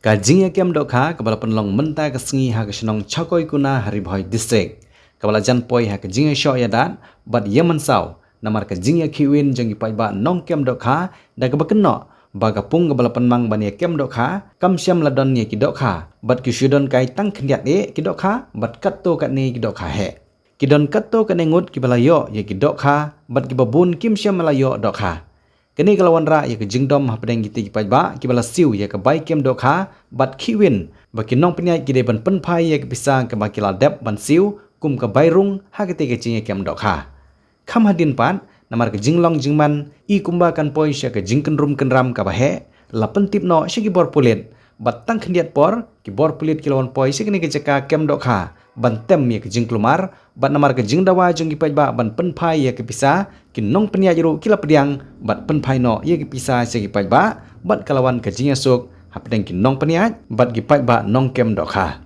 Kajing kem dokha kabala penlong menta kesengi ha kesenong chakoi kuna Haribhoi district. Kabala jan poi ha kajing sho yadan bad yemen saw namar kajing kiwin jangi pai ba nong kem dokha da kabakeno baga pung kabala penmang bani kem dokha kam syam ladon ni ki dokha bad kisudon kai tang khniat e ki dokha bad katto kat ni ki dokha he. Kidon katto kat ngut ki balayo ye ki dokha bad ki babun kim syam malayo dokha. Kini kalawan ra ya ke jingdom ha pedeng giti ki ba ki bala siu ya ke bai kem dokha bat kiwin ba ki nong pnyai ki de ban pen phai ya ke pisang ke ba ki la dep ban siu kum ke bai rung ha ke te ke jing kem dokha kham hadin pan namar ke jinglong jingman I kumba kan poi sya ke jingken rum ken ram ka ba he la pentip no sya ki bor pulit bat tang khniat por ki bor pulit ki lawan poi sya ke jeka kem dokha ban tem ya ke jing klumar bat namar ke jing dawa jong ki ba ban pen phai ya ke pisa ki nong penya juru kila pediang bat pen phai no ya ki pisa se ki ba bat kalawan ke jing asuk hapdeng ki nong penya bat ki ba nong kem dokha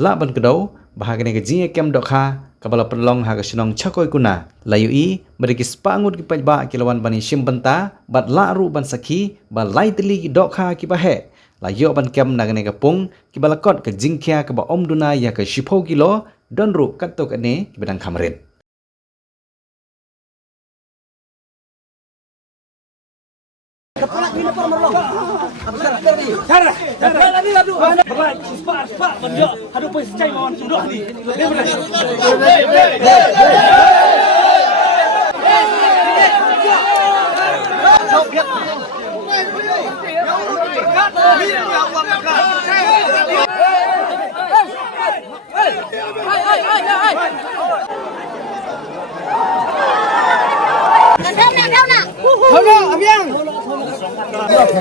la ban kedau bahagane ke jing kem dokha kabala penlong ha ke senong chakoi kuna layu I meriki spangut ki ba ki lawan bani sim benta bat la ru ban sakhi ba lai teli ki dokha ki ba he la yo ban kem nagane ke pung ki balakot ke jingkhia ke ba om duna ya ke 10 kilo don ru katto ke ne ki bedang kamret.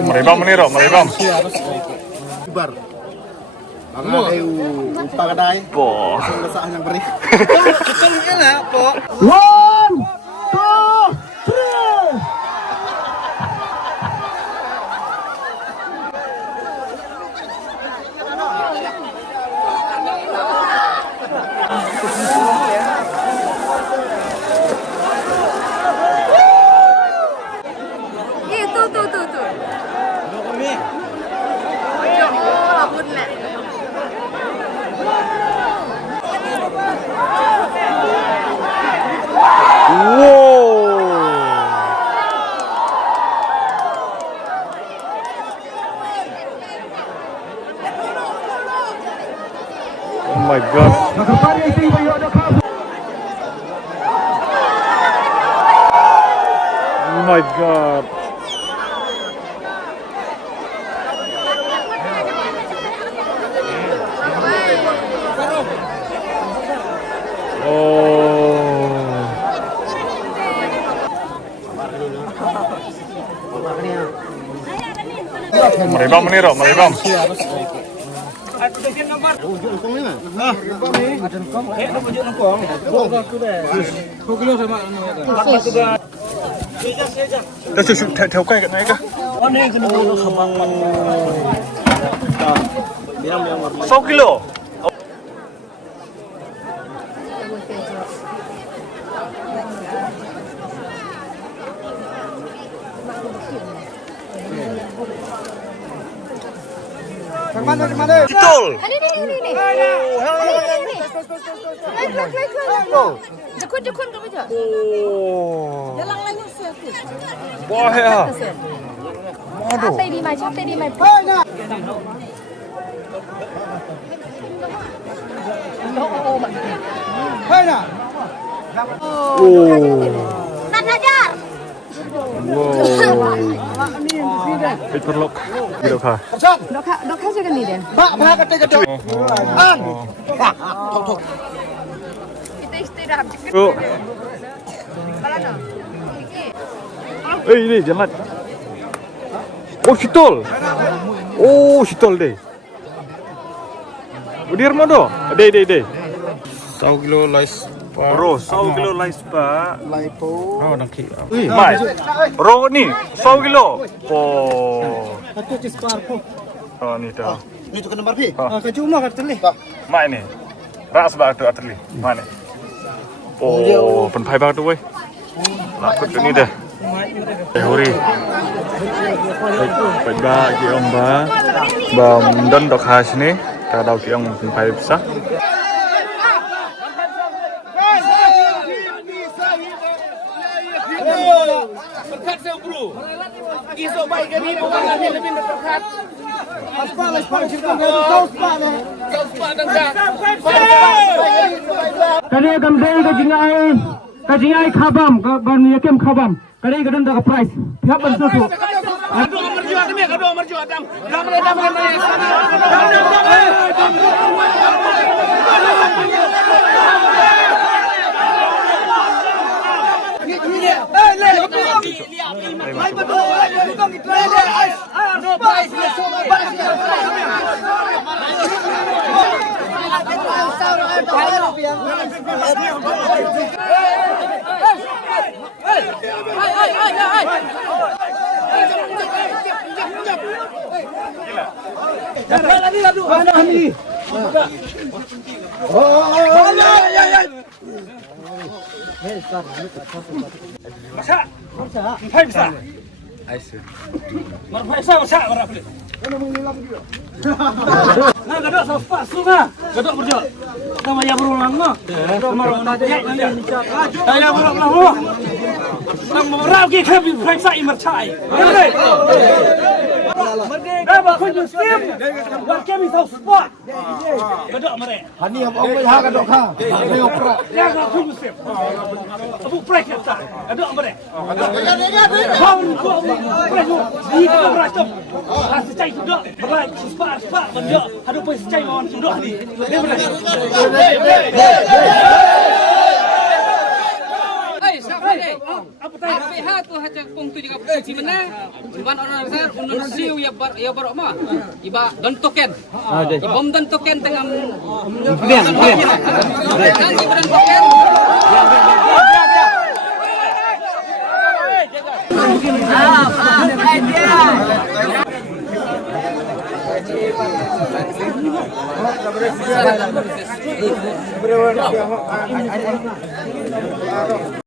Meribam ni roh, meribam. Bar. Ang ay upagaday. Po. Saan yang beri? Betul enak, Pok. 1 2 3. Oh my god. Oh my god. Meribam ni roh, meribam. Dah cukup theo kai kat naik ke? 100 kilo. Betul. Ini. Jekun kamu je. Oh. Jalan lain usah. Wah ya. Waduh. Capek di mai. Tak ajar. Wow. Itu lok. Gitu kah? Dokha juga ni dia. Pak, kata kata. An. Kita istirahat. Yuk. Ini jangan. Oh, sitol. Oh, sitol deh. Udir modo. Deh. 100 kilo lais. Ro, 100 kilo lais pa. Laipo. Oh, nangki. Mai. Ro ni 100 kilo. Oh. Satu cispar po. Oh, ni dah. Ni tu kena barpi. Kacuma katli. Mai ni. Ras ba tu atli. Mai ni. Oh, pen phai ba tu wei. Lakut ni dah. Hori. Phải ba cái ông bà đơn độc hà xin ấy cả đầu cái ông phải sắc Berkat saya bro. Esok baik kami pemandangannya lebih berkat. Aspal kita saus pak ni. Saus pak dan dah. Kali gamdai ka jingai khabam ka ban yakem khabam kali gadan da price pihak ban tu Aduh merjuang kami, aduh merjuang dam. Dam. na gadok sa pasu nga gadok berjo sama ya berulang nga sama ya berulang mo nang morau ki khabi phangsa imarchai ba khun ju sim ba kemi sau spot gadok mare Hani am ông mới ha cái độ ha. Đây opera. ya ga khun ju sim abu prek ya ta gadok mare haun ko prek ni ko beracam secai sudah berai spot berjo ada pun secai lawan sudah ni apa tu hajak pung tu juga posisi mana ban orang besar unun siu ya barok mah iba don token ibom don token tengah biar nanti don token Berapa?